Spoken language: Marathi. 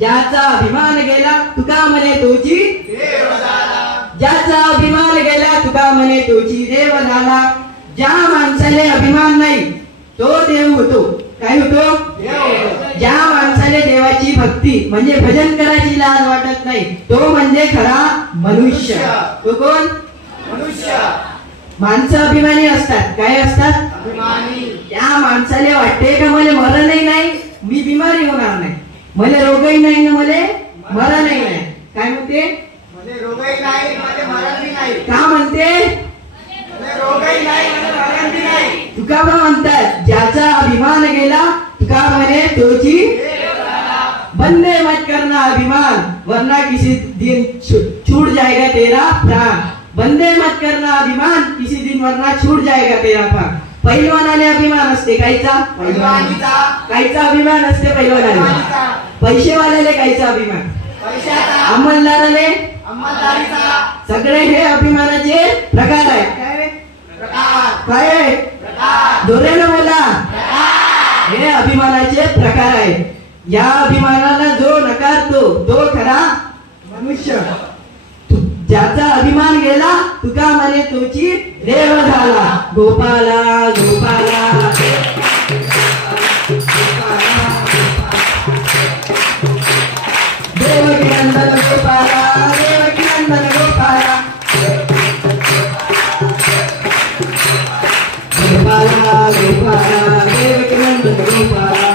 ज्याचा अभिमान गेला तुका म्हणे तोची देव झाला. ज्याचा अभिमान गेला तुका म्हणे तोची देव झाला. ज्या माणसाले अभिमान नाही तो देव होतो. काय होतो? देव. ज्या माणसाले देवाची भक्ती म्हणजे भजन करायची लाज वाटत नाही तो म्हणजे खरा मनुष्य. तो कोण? मनुष्य. माणसं अभिमानी असतात. काय असतात? अभिमानी. त्या माणसाले वाटते का मला मरणही नाही, मी बिमारी होणार नाही, मला रोगही नाही ना मला मरणही नाही. काय म्हणते? मध्ये रोगही नाही, मध्ये मरणही नाही. का म्हणते? मध्ये रोगही नाही, मध्ये मरणही नाही. तुकाबा म्हणतात ज्याचा अभिमान गेला तुका म्हणे तोची देव झाला. बंदे मत करना अभिमान वरना किसी दिन छूट जाएगा तेरा प्राण. बंदे मत करना अभिमान किसी दिन वरना छूट जाएगा तेरा प्राण. पैलवानाने अभिमान असते. कायचा? पैलवानीचा. कायचा अभिमान असते पैलवानाने? पैलवानीचा. पैसेवाल्याले कायचा अभिमान? पैशाचा. अंमलदाराने? अंमलदारीचा. सगळे हे अभिमानाचे प्रकार आहेत. काय रे? प्रकार. काय आहे? प्रकार. जोराने बोला. प्रकार. हे अभिमानाचे प्रकार आहेत. या अभिमानाला जो नकारतो तो खरा मनुष्य. ज्याचा अभिमान गेला तुका म्हणे तोची देव झाला. गोपाला गोपाला देवकी नंदन गोपाला देवकी नंदन गोपाला गोपाला गोपाला देवकी नंदन गोपाला.